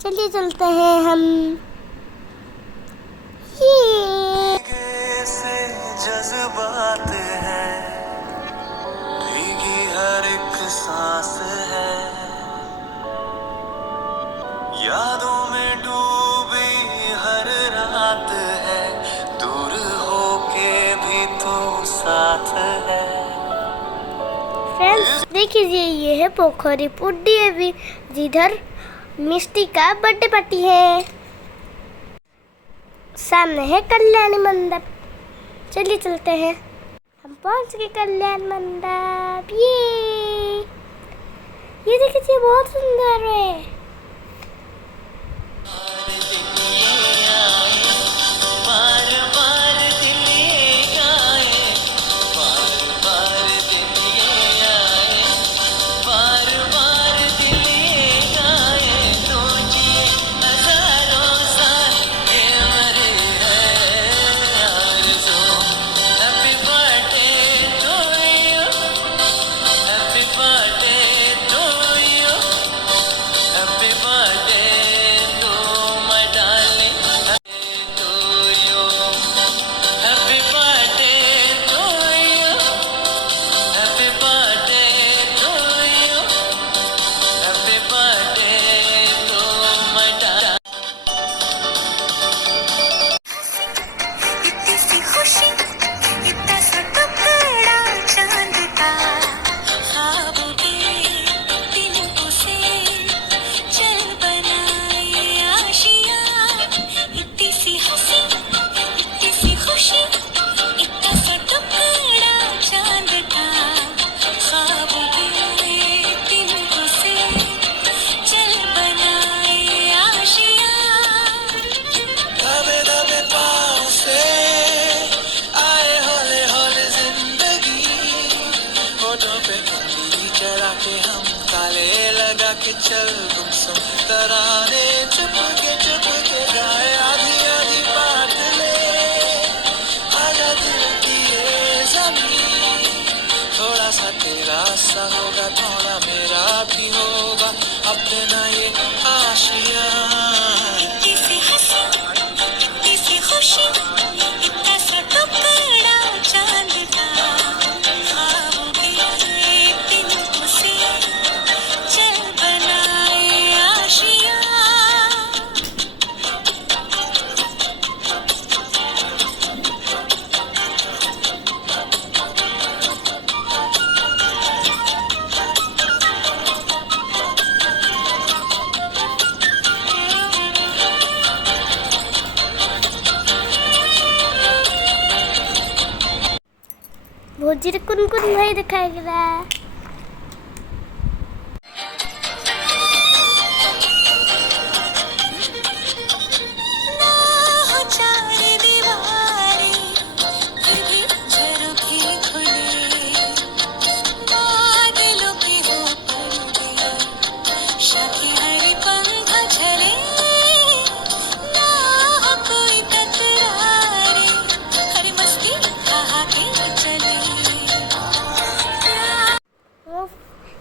चलिए चलते हैं हम। ये से जज्बात है, भीगी हर एक सांस है, यादों में डूबी हर रात है, दूर होके भी तो साथ है। फ्रेंड्स देखिए, ये है पोखरी पुड्डी अभी जिधर मिष्टी का बर्थडे पार्टी है। सामने है कल्याणी मंडप। चलिए चलते हैं। हम पहुंच गए कल्याण मंडप। ये देखिए, बहुत सुंदर है। चल गुमसुम तराने चुप के गाए, आधी आधी बात ले आजा दिल की ये ज़मीं। थोड़ा सा तेरा सा होगा, थोड़ा मेरा भी होगा, अपना ये आशिया। इतनी हंसी, इतनी खुशी, इतना सा टुकड़ा चांद का, ख्वाबों के तिनकों से चल बनाए आशिया। भोजी कुन भाई दिखाई दे रहा है।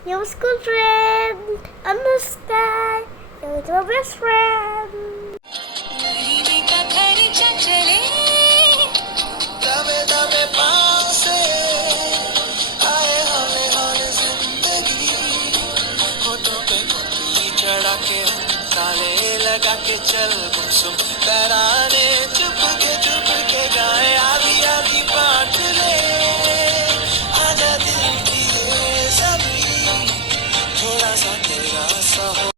Your school friend, Anushka. You're my best friend. दबे दबे पाँव से आए हौले हौले जिंदगी, होठों पे कुंडली चढ़ा के, ताले लगा के चल गुमसुम तराने चुप